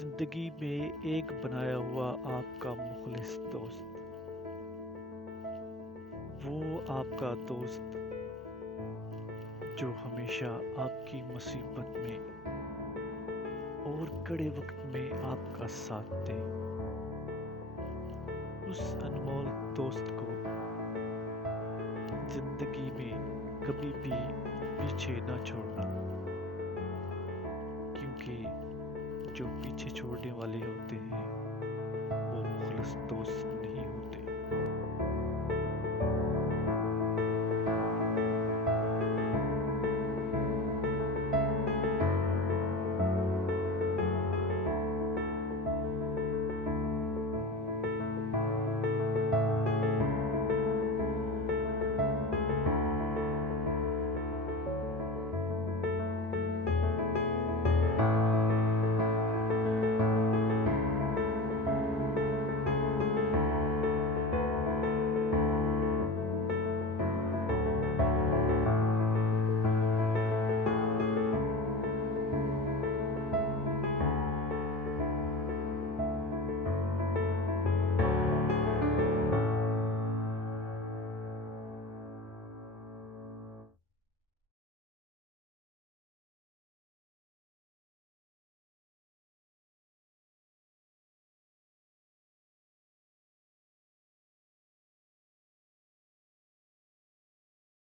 زندگی میں ایک بنایا ہوا آپ کا مخلص دوست، وہ آپ کا دوست جو ہمیشہ آپ کی مصیبت میں اور کڑے وقت میں آپ کا ساتھ دے۔ اس انمول دوست کو زندگی میں کبھی بھی پیچھے نہ چھوڑنا، کیونکہ جو پیچھے چھوڑنے والے ہوتے ہیں وہ مخلص دوست